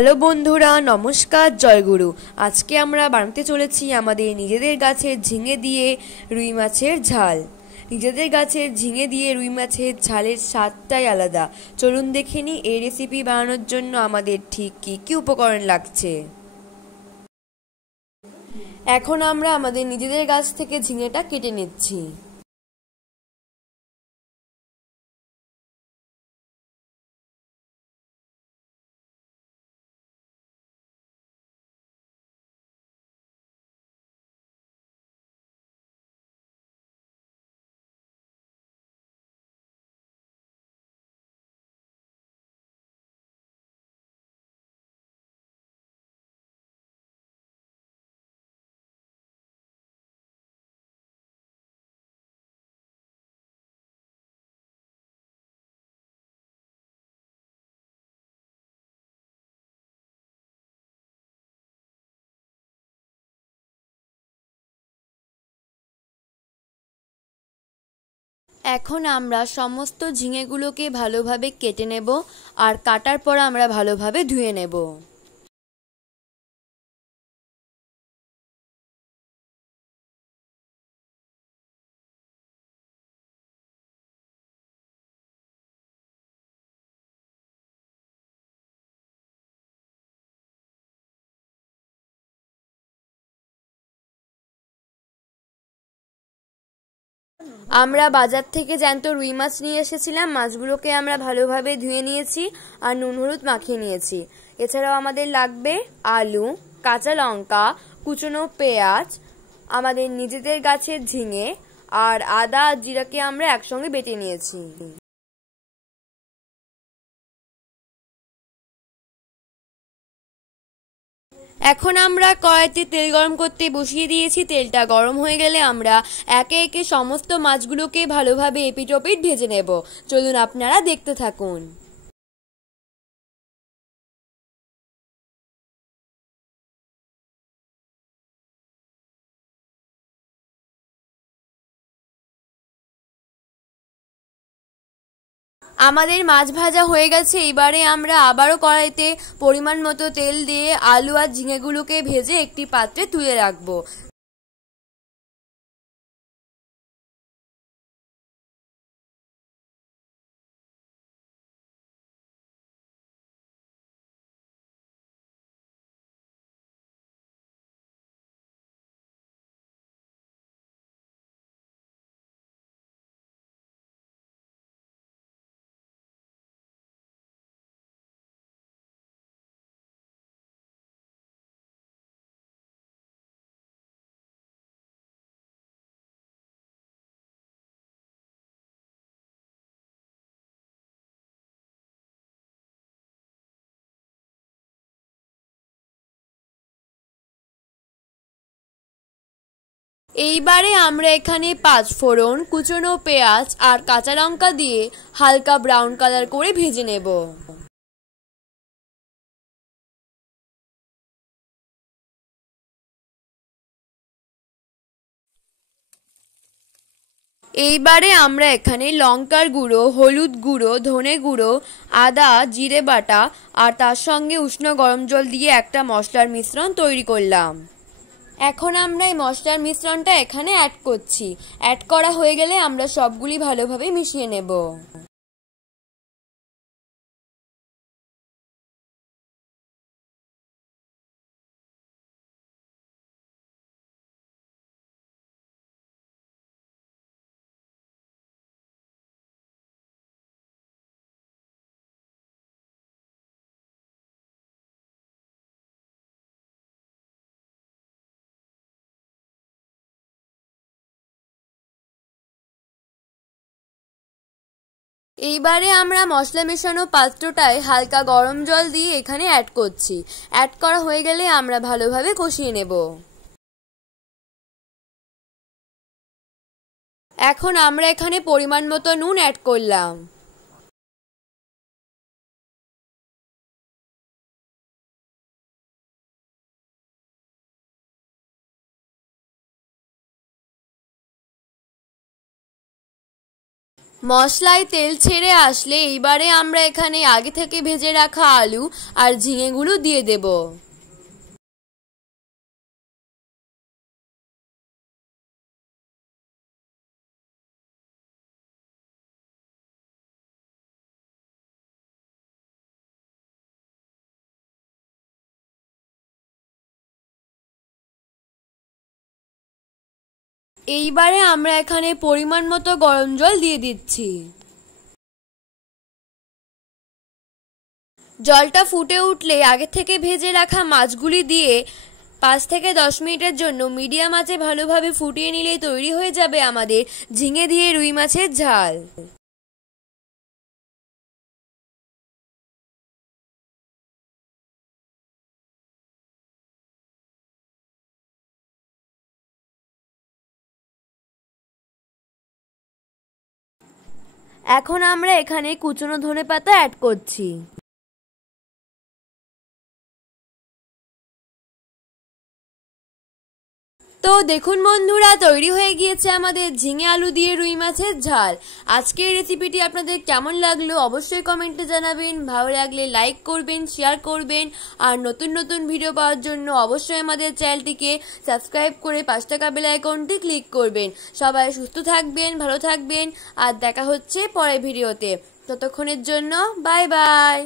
Hello বন্ধুরা, নমস্কার, জয়গুরু। আজকে আমরা বানাতে চলেছি আমাদের নিজেদের গাছের ঝিঙে দিয়ে রুই মাছের ঝাল। নিজেদের গাছের ঝিঙে দিয়ে রুই মাছের ঝালের স্বাদটাই আলাদা। চলুন দেখে নিই এই রেসিপি বানানোর জন্য আমাদের ঠিক কী কী উপকরণ লাগছে। এখন আমরা আমাদের নিজেদের গাছ থেকে ঝিঙেটা কেটে নিচ্ছি। এখন আমরা সমস্ত ঝিঙেগুলোকে ভালোভাবে কেটে নেব আর কাটার পর আমরা ভালোভাবে ধুয়ে নেব। আমরা বাজার থেকে জ্যান্ত রুই মাছ নিয়ে এসেছিলাম। মাছগুলোকে আমরা ভালোভাবে ধুয়ে নিয়েছি আর নুন হলুদ মাখিয়ে নিয়েছি। এছাড়াও আমাদের লাগবে আলু, কাঁচা লঙ্কা, কুচনো পেঁয়াজ, আমাদের নিজেদের গাছের ঝিঙে আর আদা আর জিরাকে আমরা একসঙ্গে বেটে নিয়েছি। এখন আমরা কড়াইতে তেল গরম করতে বসিয়ে দিয়েছি। তেলটা গরম হয়ে গেলে আমরা একে একে সমস্ত মাছগুলোকে ভালোভাবে এপিট ওপিট ভেজে নেব। চলুন আপনারা দেখতে থাকুন। আমাদের মাছ ভাজা হয়ে গেছে। এবারে আমরা আবারও কড়াইতে পরিমাণ মতো তেল দিয়ে আলু আর ঝিঙেগুলোকে ভেজে একটি পাত্রে তুলে রাখবো। এইবারে আমরা এখানে 5 ফোড়ন, কুচনো পেঁয়াজ আর কাঁচা লঙ্কা দিয়ে হালকা ব্রাউন কালার করে ভেজে নেব। এইবারে আমরা এখানে লঙ্কার গুঁড়ো, হলুদ গুঁড়ো, ধনে গুঁড়ো, আদা জিরে বাটা আর তার সঙ্গে উষ্ণ গরম জল দিয়ে একটা মশলার মিশ্রণ তৈরি করলাম। এখন আমরা এই মশলার মিশ্রণটা এখানে অ্যাড করছি। অ্যাড করা হয়ে গেলে আমরা সবগুলি ভালোভাবে মিশিয়ে নেব। এইবারে আমরা মশলা মেশানো পাত্রটায় হালকা গরম জল দিয়ে এখানে অ্যাড করছি। অ্যাড করা হয়ে গেলে আমরা ভালোভাবে কষিয়ে নেব। এখন আমরা এখানে পরিমাণ মতো নুন অ্যাড করলাম। মশলায় তেল ছেড়ে আসলে এইবারে আমরা এখানে আগে থেকে ভেজে রাখা আলু আর ঝিঙেগুলো দিয়ে দেব। এইবারে আমরা এখানে পরিমাণ মতো গরম জল দিয়ে দিচ্ছি। জলটা ফুটে উঠলে আগে থেকে ভেজে রাখা মাছগুলি দিয়ে 5 থেকে 10 মিনিটের জন্য মিডিয়াম আঁচে ভালোভাবে ফুটিয়ে নিলেই তৈরি হয়ে যাবে আমাদের ঝিঙে দিয়ে রুই মাছের ঝাল। এখন আমরা এখানে কুচনো ধনেপাতা অ্যাড করছি। তো দেখুন বন্ধুরা, তৈরি হয়ে গিয়েছে আমাদের ঝিঙে আলু দিয়ে রুই মাছের ঝাল। আজকের রেসিপিটি আপনাদের কেমন লাগলো অবশ্যই কমেন্টে জানাবেন। ভালো লাগলে লাইক করবেন, শেয়ার করবেন, আর নতুন নতুন ভিডিও পাওয়ার জন্য অবশ্যই আমাদের চ্যানেলটিকে সাবস্ক্রাইব করে পাশে থাকা বেল আইকনটি ক্লিক করবেন। সবাই সুস্থ থাকবেন, ভালো থাকবেন, আর দেখা হচ্ছে পরের ভিডিওতে। ততক্ষণের জন্য বাই বাই।